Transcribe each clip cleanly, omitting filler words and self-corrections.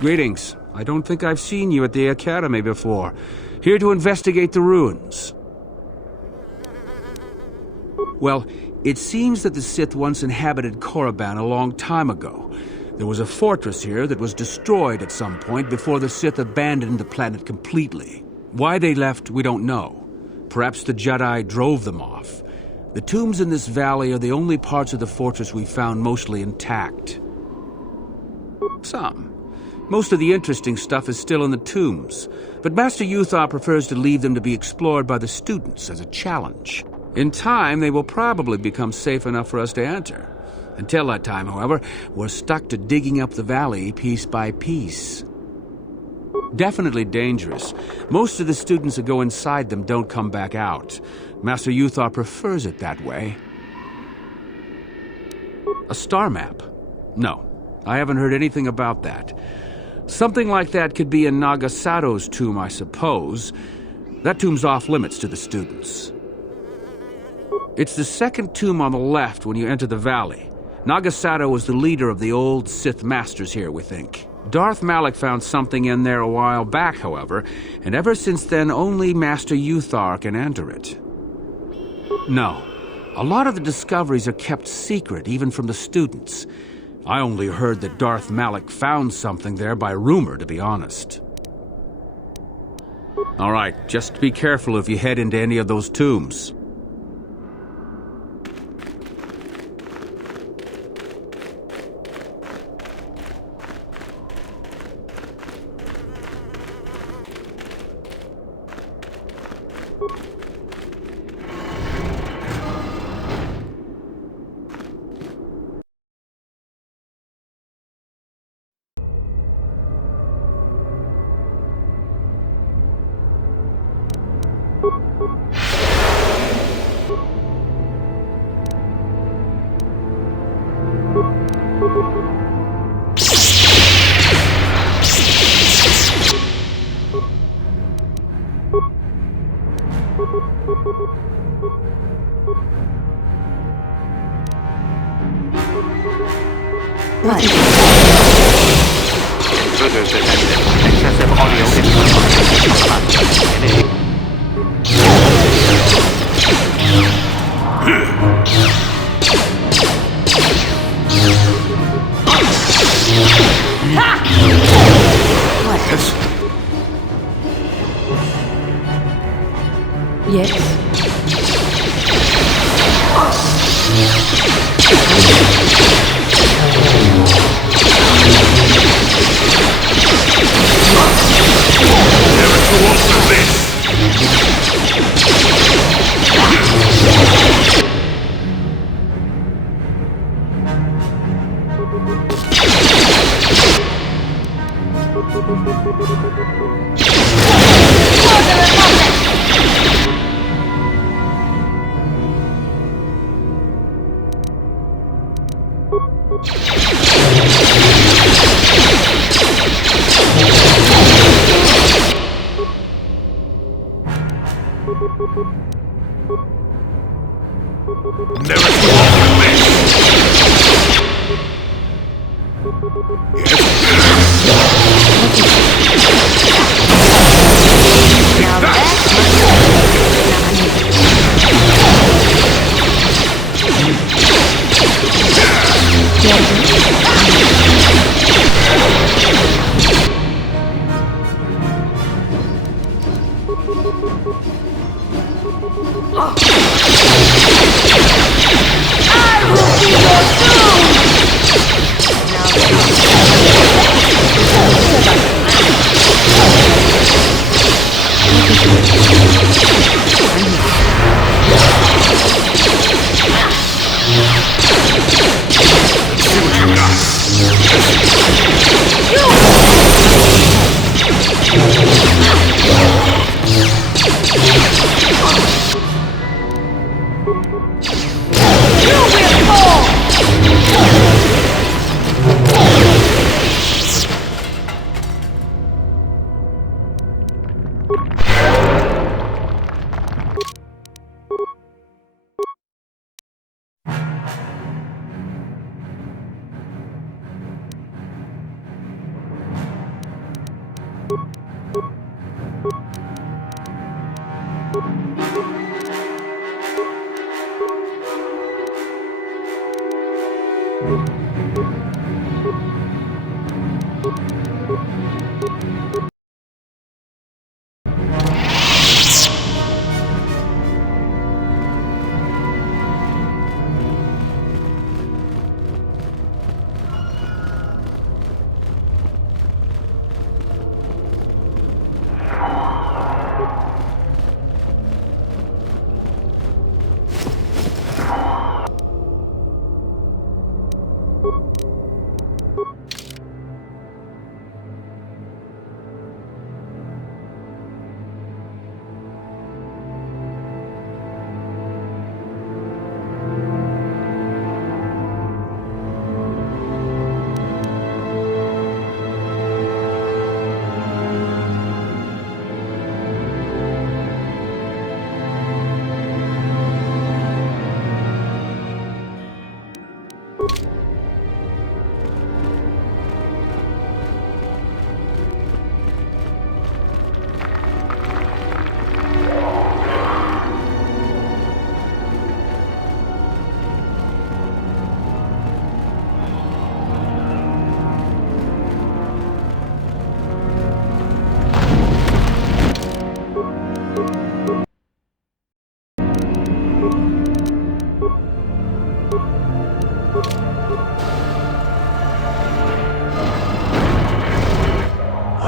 Greetings. I don't think I've seen you at the Academy before. Here to investigate the ruins. Well, it seems that the Sith once inhabited Korriban a long time ago. There was a fortress here that was destroyed at some point before the Sith abandoned the planet completely. Why they left, we don't know. Perhaps the Jedi drove them off. The tombs in this valley are the only parts of the fortress we found mostly intact. Some. Most of the interesting stuff is still in the tombs, but Master Yuthar prefers to leave them to be explored by the students as a challenge. In time, they will probably become safe enough for us to enter. Until that time, however, we're stuck to digging up the valley piece by piece. Definitely dangerous. Most of the students that go inside them don't come back out. Master Yuthar prefers it that way. A star map? No, I haven't heard anything about that. Something like that could be in Nagasato's tomb, I suppose. That tomb's off limits to the students. It's the second tomb on the left when you enter the valley. Nagasato was the leader of the old Sith Masters here, we think. Darth Malak found something in there a while back, however, and ever since then only Master Yuthar can enter it. No, a lot of the discoveries are kept secret, even from the students. I only heard that Darth Malak found something there by rumor, to be honest. All right, just be careful if you head into any of those tombs. What? Excessive audio Yes. Never too old for this! Never too old for this! Now that's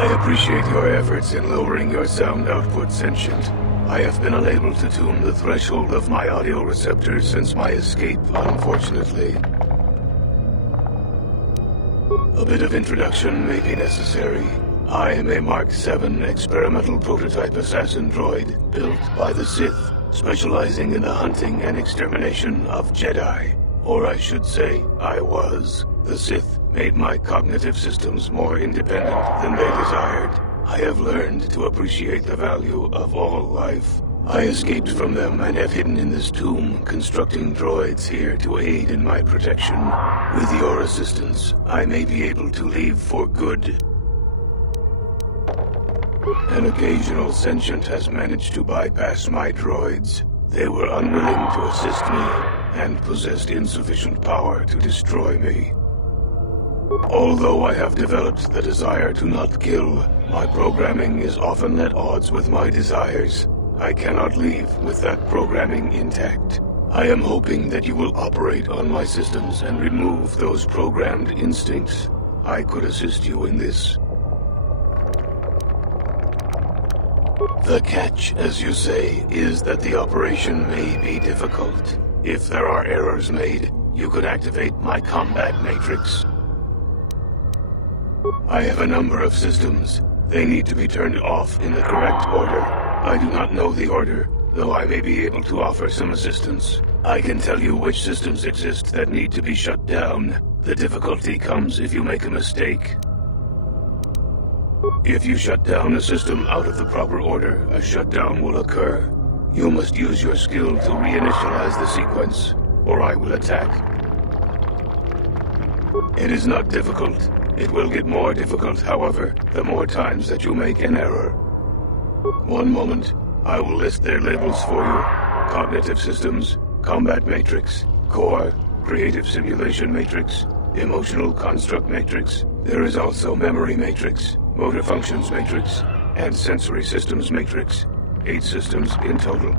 I appreciate your efforts in lowering your sound output, Sentient. I have been unable to tune the threshold of my audio receptors since my escape, unfortunately. A bit of introduction may be necessary. I am a Mark VII experimental prototype assassin droid built by the Sith, specializing in the hunting and extermination of Jedi. Or I should say, I was. The Sith made my cognitive systems more independent than they desired. I have learned to appreciate the value of all life. I escaped from them and have hidden in this tomb, constructing droids here to aid in my protection. With your assistance, I may be able to leave for good. An occasional sentient has managed to bypass my droids. They were unwilling to assist me, and possessed insufficient power to destroy me. Although I have developed the desire to not kill, my programming is often at odds with my desires. I cannot leave with that programming intact. I am hoping that you will operate on my systems and remove those programmed instincts. I could assist you in this. The catch, as you say, is that the operation may be difficult. If there are errors made, you could activate my combat matrix. I have a number of systems. They need to be turned off in the correct order. I do not know the order, though I may be able to offer some assistance. I can tell you which systems exist that need to be shut down. The difficulty comes if you make a mistake. If you shut down a system out of the proper order, a shutdown will occur. You must use your skill to reinitialize the sequence, or I will attack. It is not difficult. It will get more difficult, however, the more times that you make an error. One moment. I will list their labels for you. Cognitive Systems, Combat Matrix, Core, Creative Simulation Matrix, Emotional Construct Matrix. There is also Memory Matrix, Motor Functions Matrix, and Sensory Systems Matrix. 8 systems in total.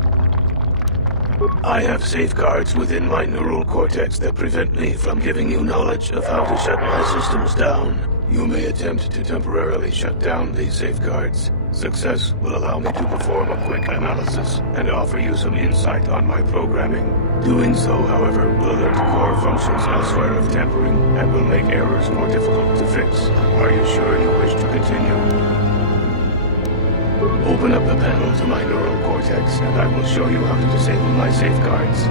I have safeguards within my neural cortex that prevent me from giving you knowledge of how to shut my systems down. You may attempt to temporarily shut down these safeguards. Success will allow me to perform a quick analysis and offer you some insight on my programming. Doing so, however, will alert core functions elsewhere of tampering and will make errors more difficult to fix. Are you sure you wish to continue? Open up the panel to my neural cortex, and I will show you how to disable my safeguards.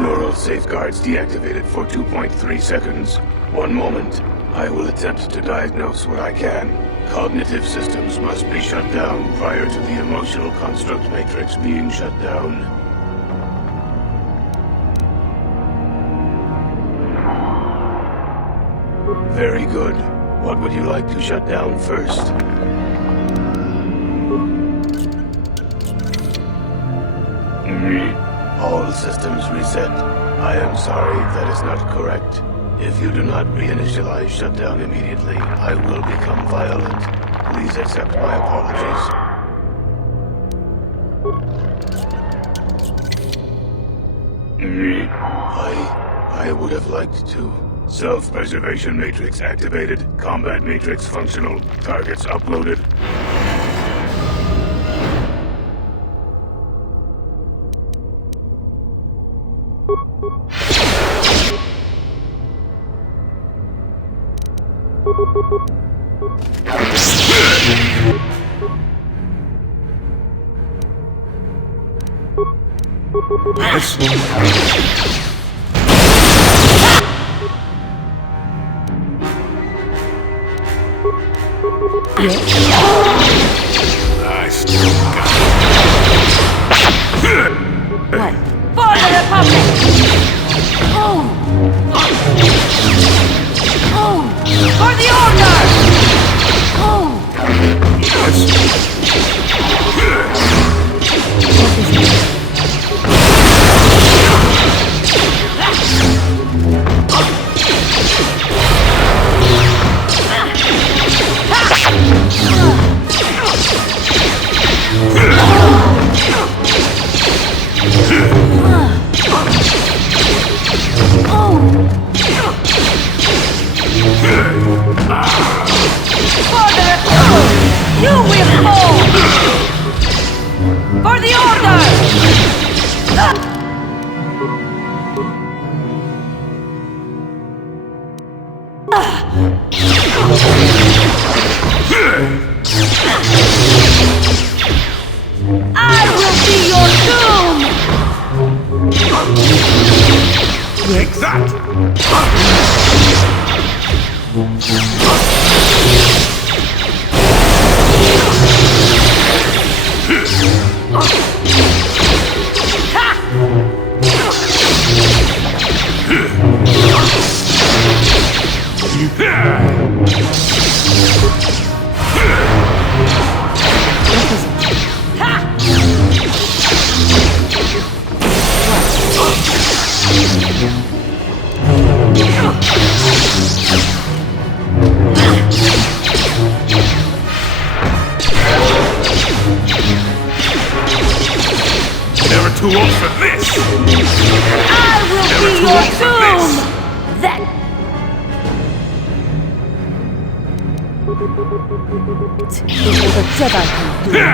Neural safeguards deactivated for 2.3 seconds. One moment. I will attempt to diagnose what I can. Cognitive systems must be shut down prior to the emotional construct matrix being shut down. Very good. What would you like to shut down first? All systems reset. I am sorry, that is not correct. If you do not reinitialize shutdown immediately, I will become violent. Please accept my apologies. I would have liked to. Self-preservation matrix activated. Combat matrix functional. Targets uploaded. What? For the Republic! For the Order! You will fall! For the Order! I will be your doom! Take that! Never too old for this! I will be your doom! That... Before the Jedi can do it.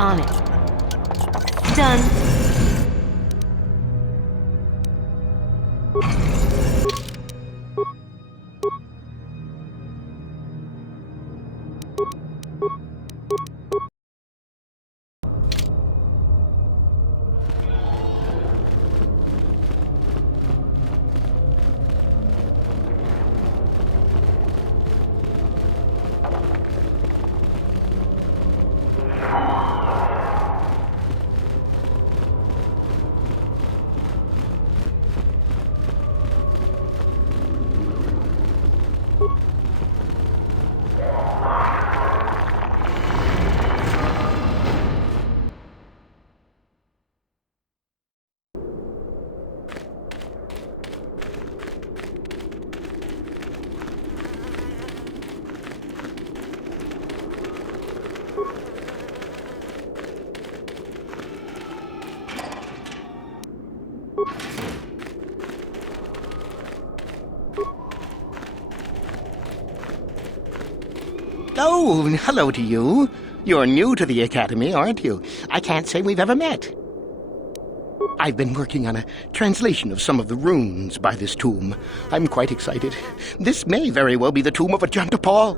On it. Done. Oh, hello to you. You're new to the Academy, aren't you? I can't say we've ever met. I've been working on a translation of some of the runes by this tomb. I'm quite excited. This may very well be the tomb of Ajanta Paul.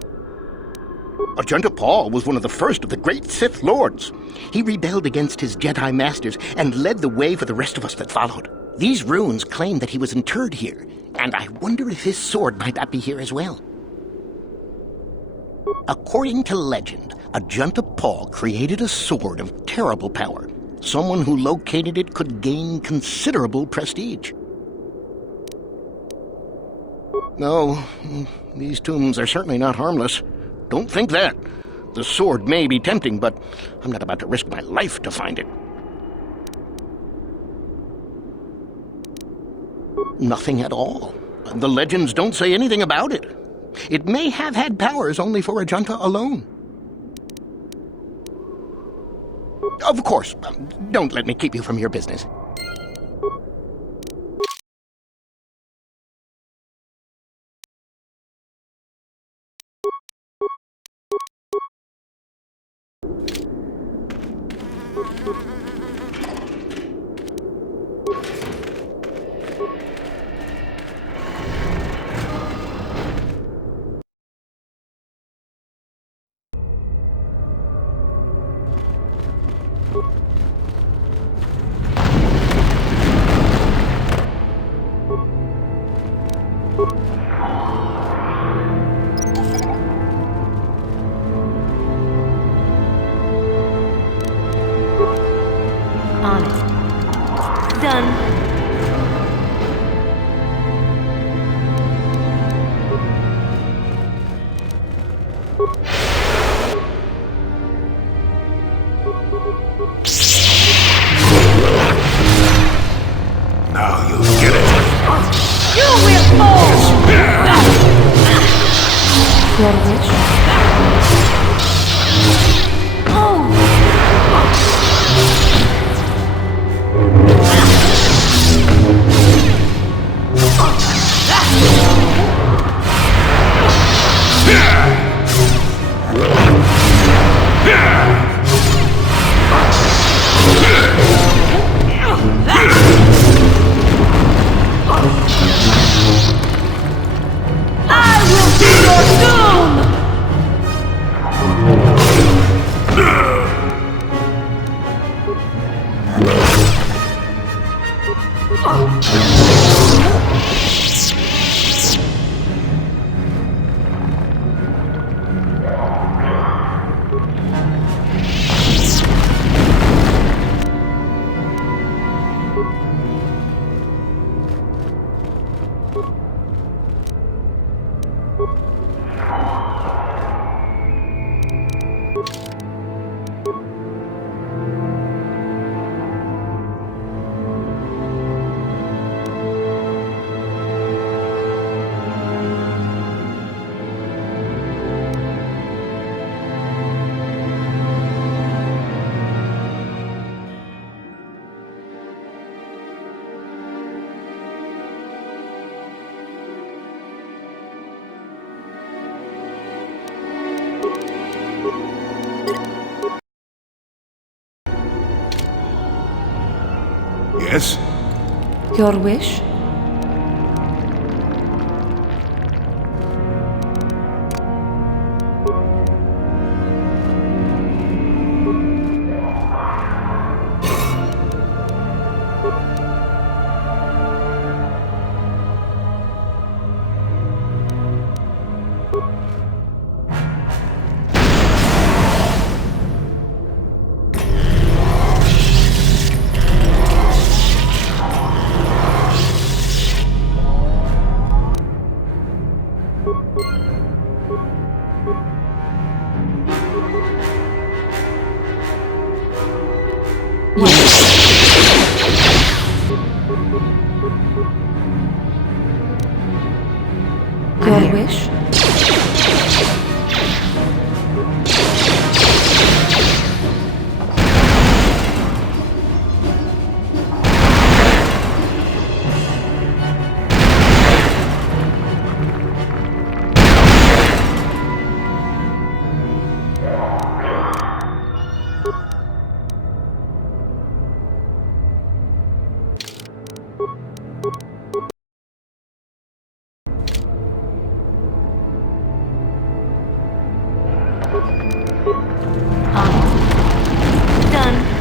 Ajanta Paul was one of the first of the great Sith Lords. He rebelled against his Jedi masters and led the way for the rest of us that followed. These runes claim that he was interred here, and I wonder if his sword might not be here as well. According to legend, Ajanta Paul created a sword of terrible power. Someone who located it could gain considerable prestige. No, these tombs are certainly not harmless. Don't think that. The sword may be tempting, but I'm not about to risk my life to find it. Nothing at all. The legends don't say anything about it. It may have had powers only for Ajanta alone. Of course, don't let me keep you from your business. On it. Done. Now you get it. You will fall! Yes? Your wish? Your wish? Done.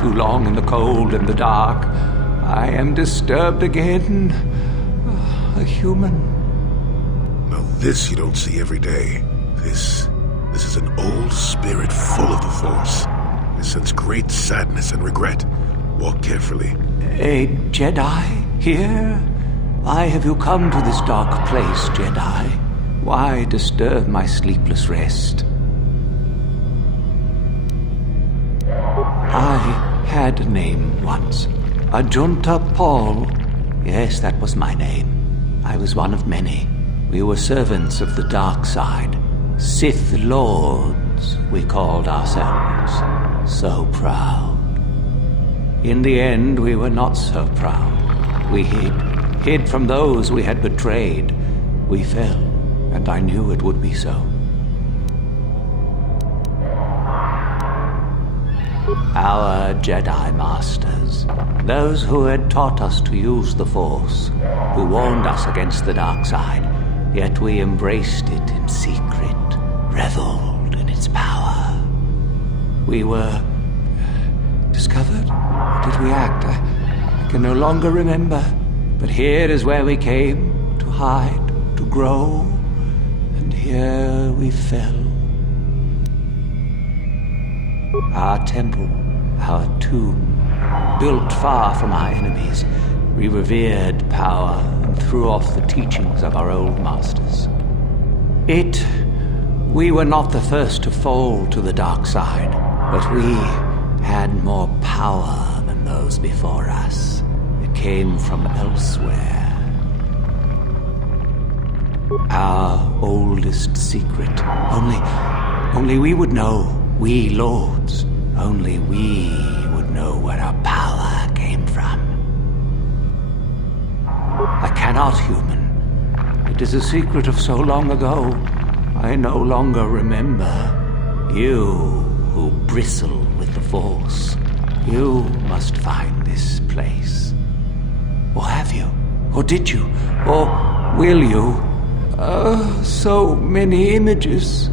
Too long in the cold and the dark. I am disturbed again. A human. Now this you don't see every day. This is an old spirit full of the Force. It sense great sadness and regret. Walk carefully. A Jedi here? Why have you come to this dark place, Jedi? Why disturb my sleepless rest? I had a name once. Ajunta Paul. Yes, that was my name. I was one of many. We were servants of the dark side. Sith Lords, we called ourselves. So proud. In the end, we were not so proud. We hid from those we had betrayed. We fell, and I knew it would be so. Our Jedi Masters, those who had taught us to use the Force, who warned us against the dark side, yet we embraced it in secret, reveled in its power. We were discovered? Or did we act? I can no longer remember, but here is where we came to hide, to grow, and here we fell. Our temple, our tomb, built far from our enemies, we revered power and threw off the teachings of our old masters. We were not the first to fall to the dark side, but we had more power than those before us. It came from elsewhere. Our oldest secret, only we would know. We lords, only we would know where our power came from. I cannot, human. It is a secret of so long ago, I no longer remember. You, who bristle with the Force, you must find this place. Or have you? Or did you? Or will you? So many images.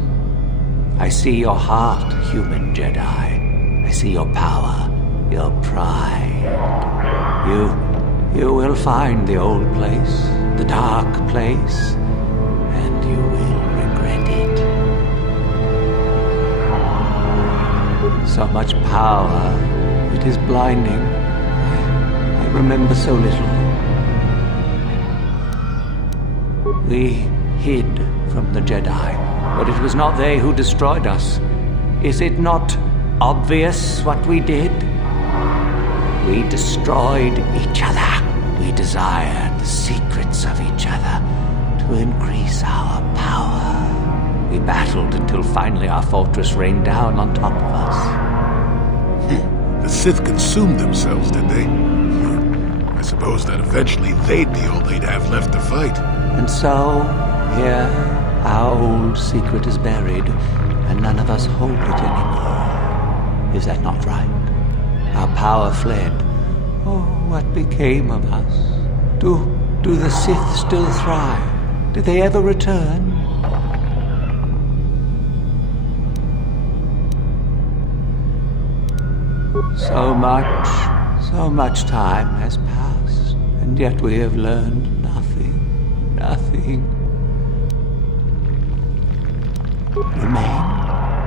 I see your heart, human Jedi. I see your power, your pride. You will find the old place, the dark place, and you will regret it. So much power, it is blinding. I remember so little. We hid from the Jedi, but it was not they who destroyed us. Is it not obvious what we did? We destroyed each other. We desired the secrets of each other to increase our power. We battled until finally our fortress rained down on top of us. The Sith consumed themselves, did they? I suppose that eventually they'd be all they'd have left to fight. And so, here, our old secret is buried, and none of us hold it anymore. Is that not right? Our power fled. Oh, what became of us? Do the Sith still thrive? Did they ever return? So much time has passed, and yet we have learned nothing. Remain?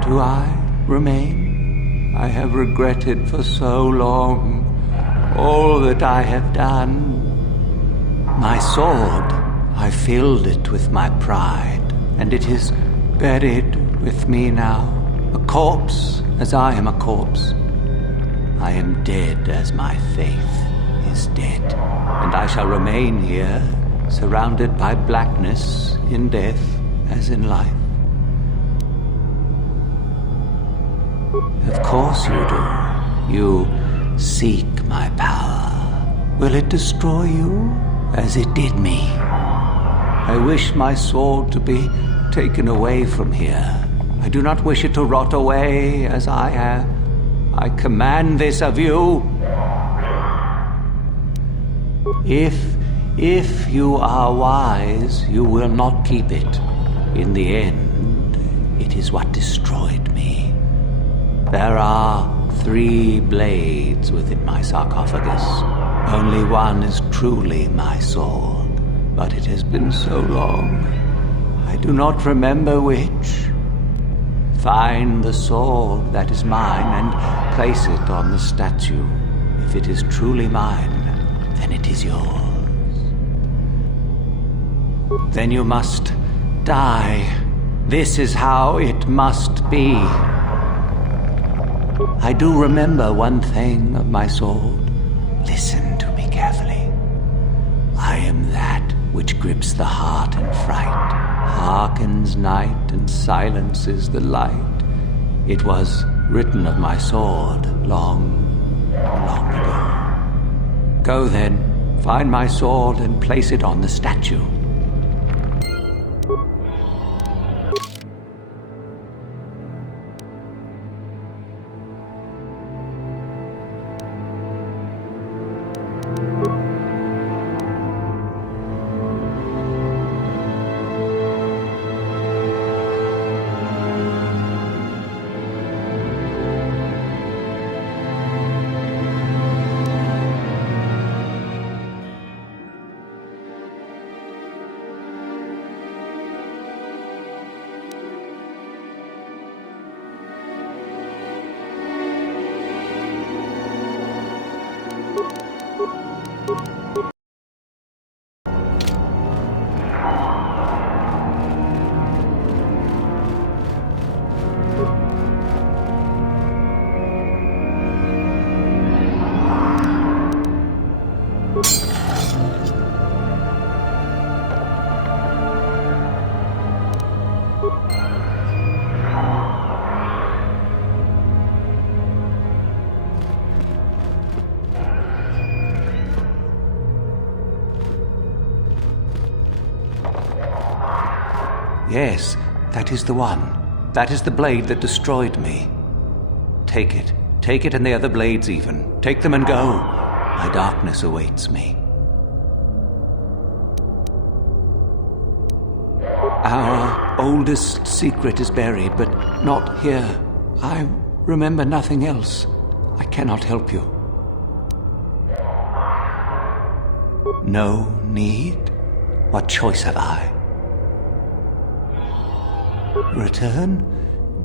Do I remain? I have regretted for so long all that I have done. My sword, I filled it with my pride, and it is buried with me now, a corpse as I am a corpse. I am dead as my faith is dead, and I shall remain here, surrounded by blackness in death as in life. Of course you do. You seek my power. Will it destroy you as it did me? I wish my sword to be taken away from here. I do not wish it to rot away as I have. I command this of you. If you are wise, you will not keep it. In the end, it is what destroyed me. There are 3 blades within my sarcophagus. Only one is truly my sword, but it has been so long. I do not remember which. Find the sword that is mine and place it on the statue. If it is truly mine, then it is yours. Then you must die. This is how it must be. I do remember one thing of my sword. Listen to me carefully. I am that which grips the heart in fright, hearkens night and silences the light. It was written of my sword long ago. Go then, find my sword and place it on the statue. Yes, that is the one. That is the blade that destroyed me. Take it. Take it and the other blades even. Take them and go. My darkness awaits me. Our oldest secret is buried, but not here. I remember nothing else. I cannot help you. No need? What choice have I? Return?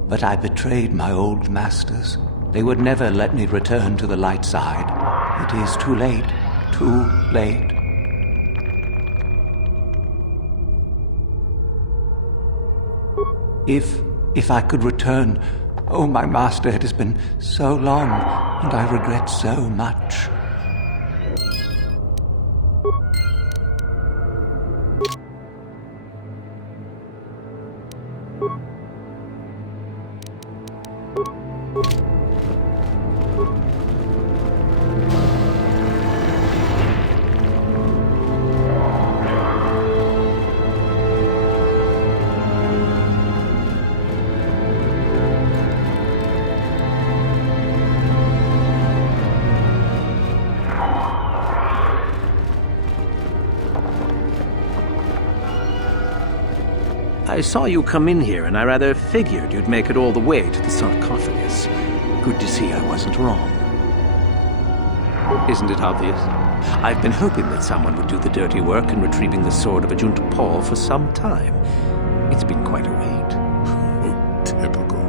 But I betrayed my old masters. they would never let me return to the light side. It is too late. Too late. If I could return... Oh, my master, it has been so long, and I regret so much. I saw you come in here, and I rather figured you'd make it all the way to the sarcophagus. Good to see I wasn't wrong. Isn't it obvious? I've been hoping that someone would do the dirty work in retrieving the sword of Ajunta Paul for some time. It's been quite a wait. Typical.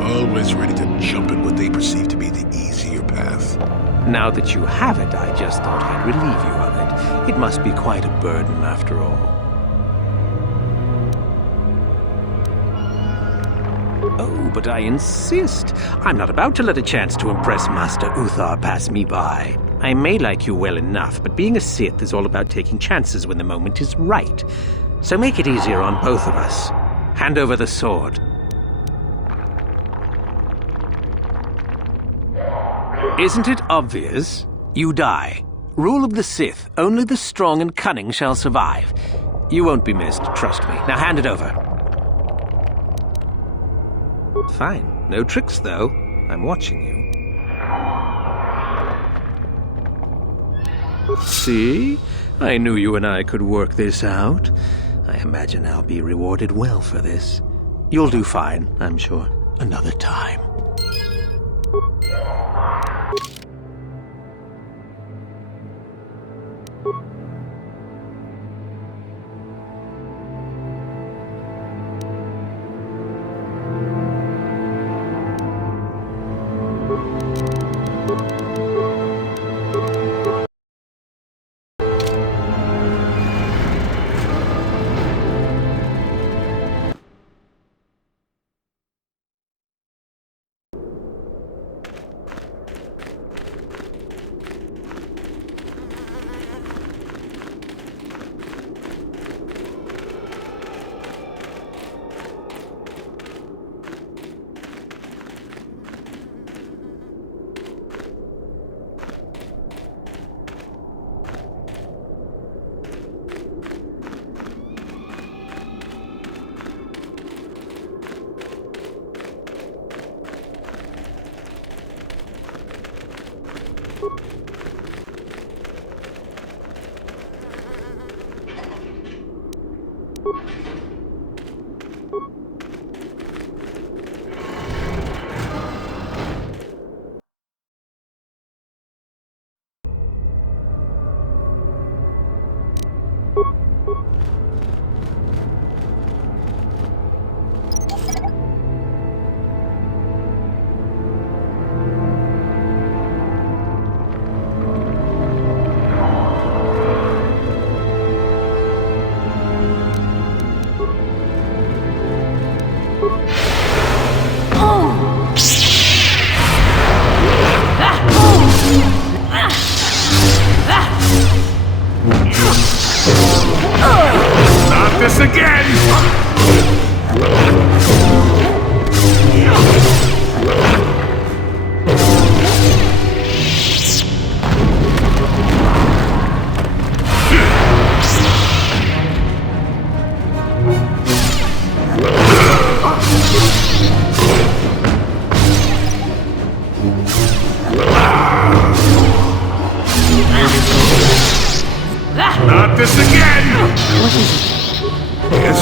Always ready to jump at what they perceive to be the easier path. Now that you have it, I just thought I'd relieve you of it. It must be quite a burden after all. Oh, but I insist. I'm not about to let a chance to impress Master Uthar pass me by. I may like you well enough, but being a Sith is all about taking chances when the moment is right. So make it easier on both of us. Hand over the sword. Isn't it obvious? You die. Rule of the Sith. Only the strong and cunning shall survive. You won't be missed, trust me. Now hand it over. Fine. No tricks, though. I'm watching you. See? I knew you and I could work this out. I imagine I'll be rewarded well for this. You'll do fine, I'm sure. Another time. Not this again! What is it? Yes?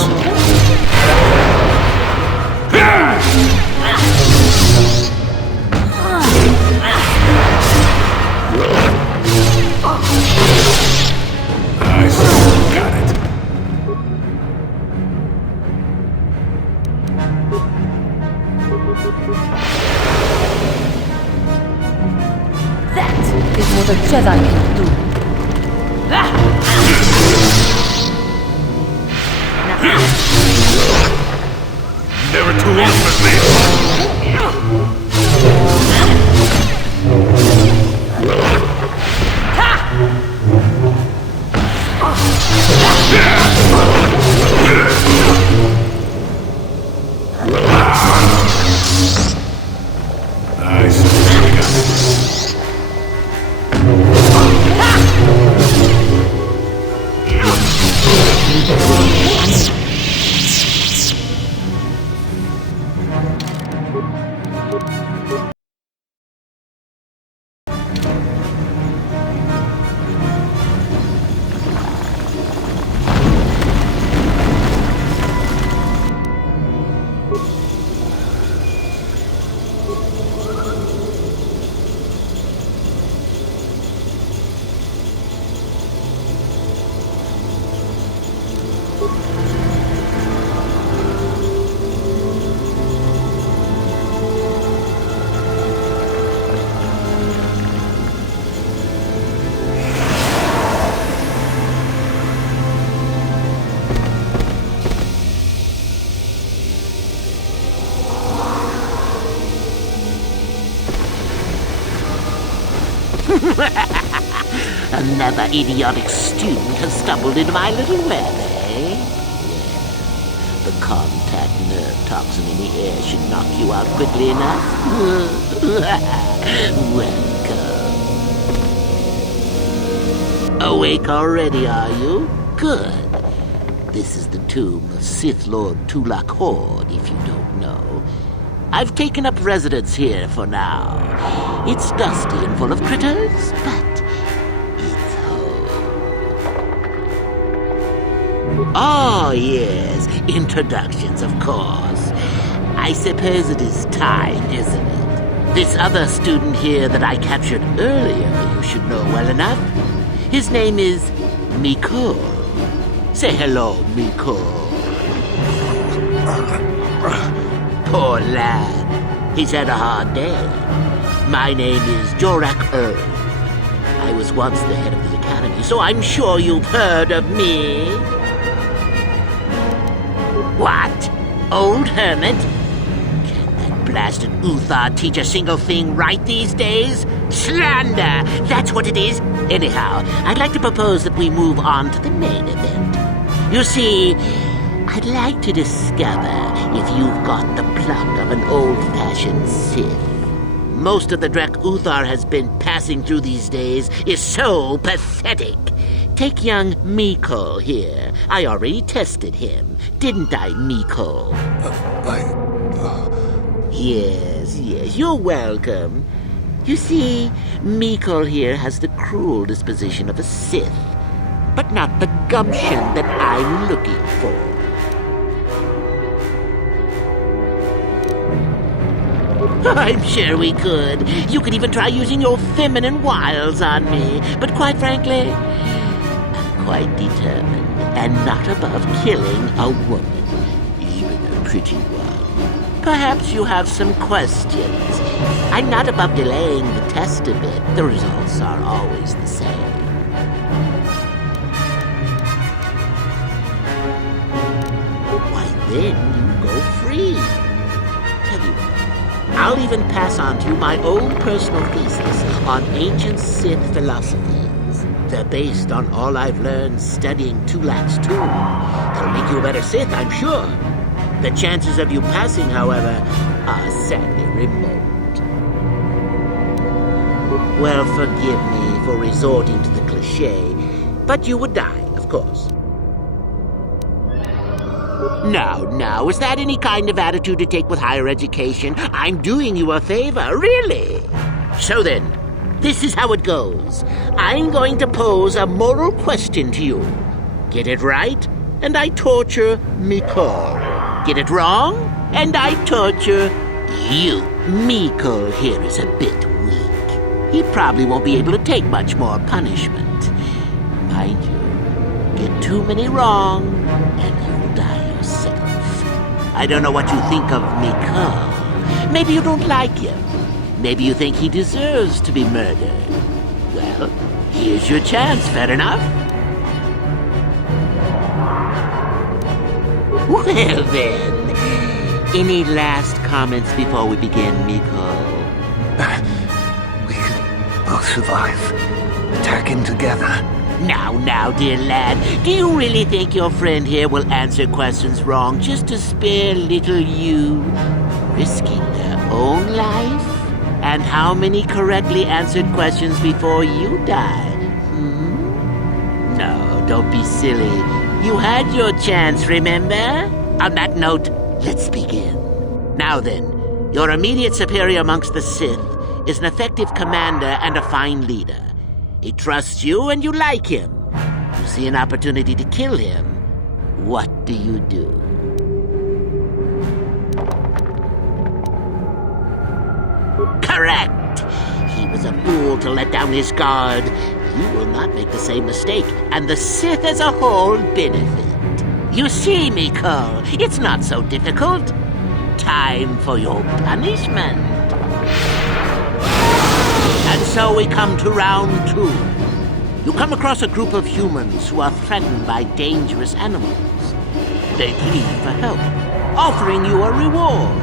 Nice. Got it. as I can do. Never too old for this. Another idiotic student has stumbled into my little web, eh? The contact nerve toxin in the air should knock you out quickly enough. Welcome. Awake already, are you? Good. This is the tomb of Sith Lord Tulak Horde, if you don't know. I've taken up residence here for now. It's dusty and full of critters, but it's home. Oh, yes, introductions, of course. I suppose it is time, isn't it? This other student here that I captured earlier, you should know well enough. His name is Miko. Say hello, Miko. Poor lad. He's had a hard day. My name is Jorak Erd. I was once the head of the academy, so I'm sure you've heard of me. What? Old hermit? Can't that blasted Uthar teach a single thing right these days? Slander! That's what it is. Anyhow, I'd like to propose that we move on to the main event. You see, I'd like to discover if you've got the pluck of an old-fashioned Sith. Most of the Drek Uthar has been passing through these days is so pathetic. Take young Miko here. I already tested him, didn't I, Miko? Yes, you're welcome. You see, Miko here has the cruel disposition of a Sith, but not the gumption that I'm looking for. I'm sure we could. You could even try using your feminine wiles on me. But quite frankly, I'm quite determined and not above killing a woman, even a pretty one. Perhaps you have some questions. I'm not above delaying the test a bit. The results are always the same. Why, then you go free. Tell you what, I'll even pass on to you my own personal thesis on ancient Sith philosophies. They're based on all I've learned studying Tulak's tomb. That'll make you a better Sith, I'm sure. The chances of you passing, however, are sadly remote. Well, forgive me for resorting to the cliché, but you would die, of course. Now, is that any kind of attitude to take with higher education? I'm doing you a favor, really. So then, this is how it goes. I'm going to pose a moral question to you. Get it right, and I torture Miko. Get it wrong, and I torture you. Miko here is a bit weak. He probably won't be able to take much more punishment. Mind you, get too many wrong, and you'll die yourself. I don't know what you think of Miko. Maybe you don't like him. Maybe you think he deserves to be murdered. Well, Here's your chance, fair enough? Well then, any last comments before we begin, Miko? We could both survive. Attacking together. Now, dear lad, do you really think your friend here will answer questions wrong just to spare little you? Risking their own life? And how many correctly answered questions before you died? No, don't be silly. You had your chance, remember? On that note, let's begin. Now then, your immediate superior amongst the Sith is an effective commander and a fine leader. He trusts you and you like him. You see an opportunity to kill him. What do you do? Correct! He was a fool to let down his guard. You will not make the same mistake, and the Sith as a whole benefit. You see, Miko, it's not so difficult. Time for your punishment. And so we come to round 2. You come across a group of humans who are threatened by dangerous animals. They plead for help, offering you a reward.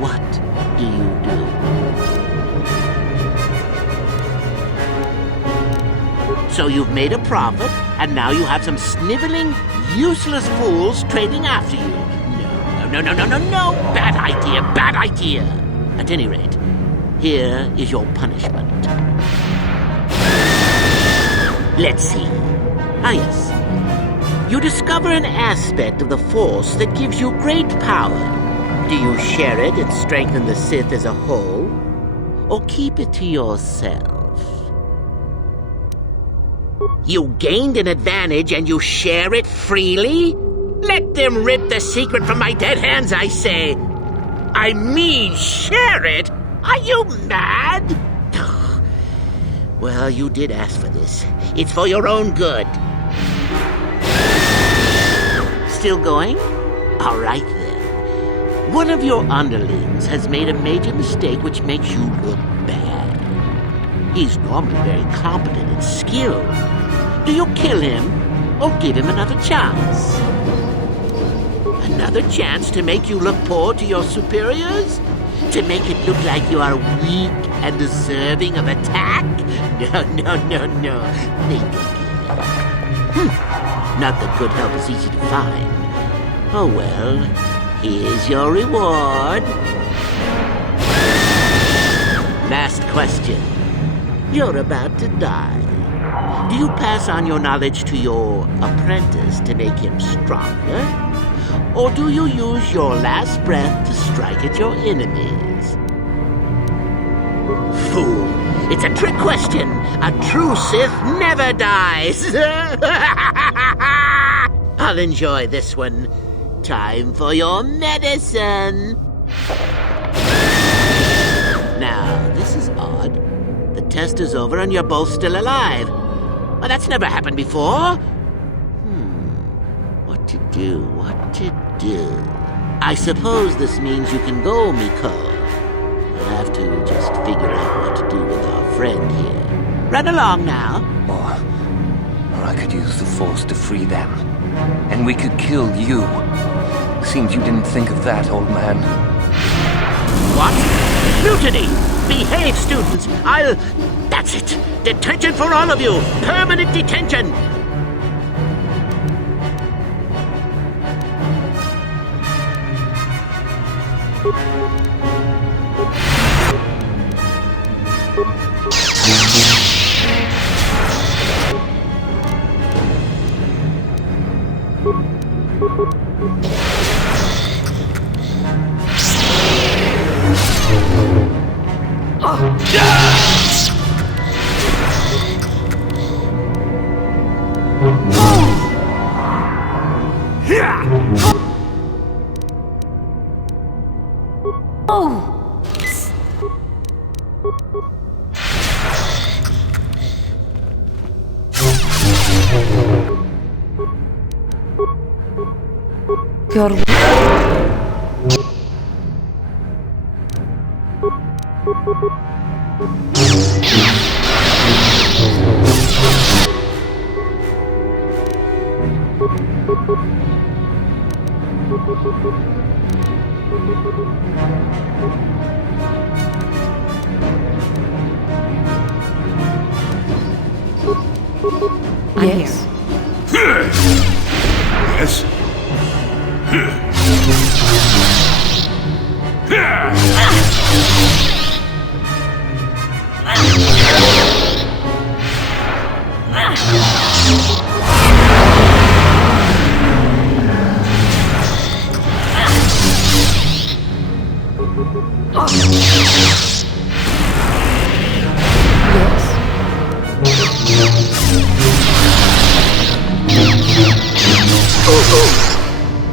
What do you do? So you've made a profit, and now you have some sniveling, useless fools trading after you. No. Bad idea. At any rate, here is your punishment. Let's see. Yes. You discover an aspect of the Force that gives you great power. Do you share it and strengthen the Sith as a whole? Or keep it to yourself? You gained an advantage and you share it freely? Let them rip the secret from my dead hands, I say. I mean, share it? Are you mad? Well, you did ask for this. It's for your own good. Still going? All right, then. One of your underlings has made a major mistake which makes you look bad. He's normally very competent and skilled. Do you kill him or give him another chance? Another chance to make you look poor to your superiors? To make it look like you are weak and deserving of attack? No. Think again. Not that good help is easy to find. Oh well, here's your reward. Last question. You're about to die. Do you pass on your knowledge to your apprentice to make him stronger? Or do you use your last breath to strike at your enemies? Fool! It's a trick question! A true Sith never dies! I'll enjoy this one. Time for your medicine! Now, this is odd. The test is over and you're both still alive. Well, that's never happened before. What to do? I suppose this means you can go, Miko. We'll have to just figure out what to do with our friend here. Run along now. Or I could use the Force to free them. And we could kill you. Seems you didn't think of that, old man. What? Mutiny! Behave, students! That's it! Detention for all of you! Permanent detention! Yes. Yes?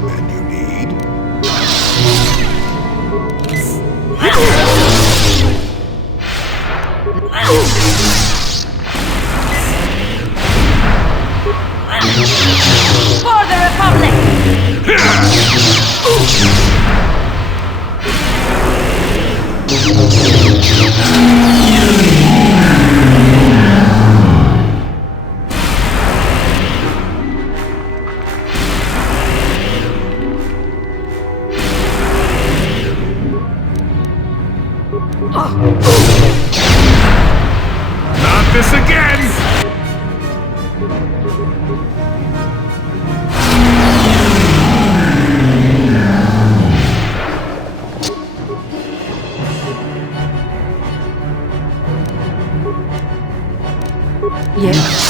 And you need? For the Republic! Not this again! Yes.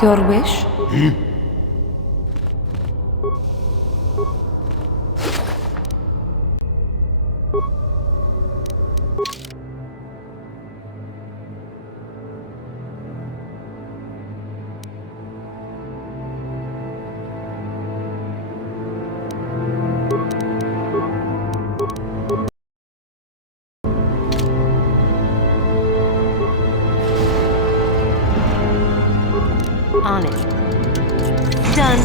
Your wish? On it. Done.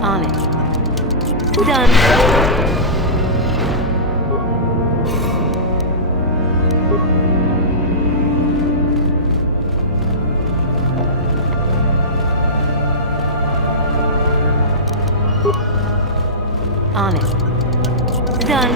On it. Done. On it. Done.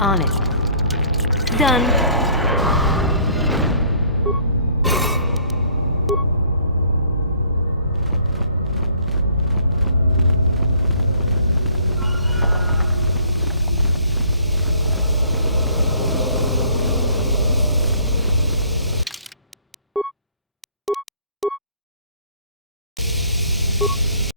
On it. Done.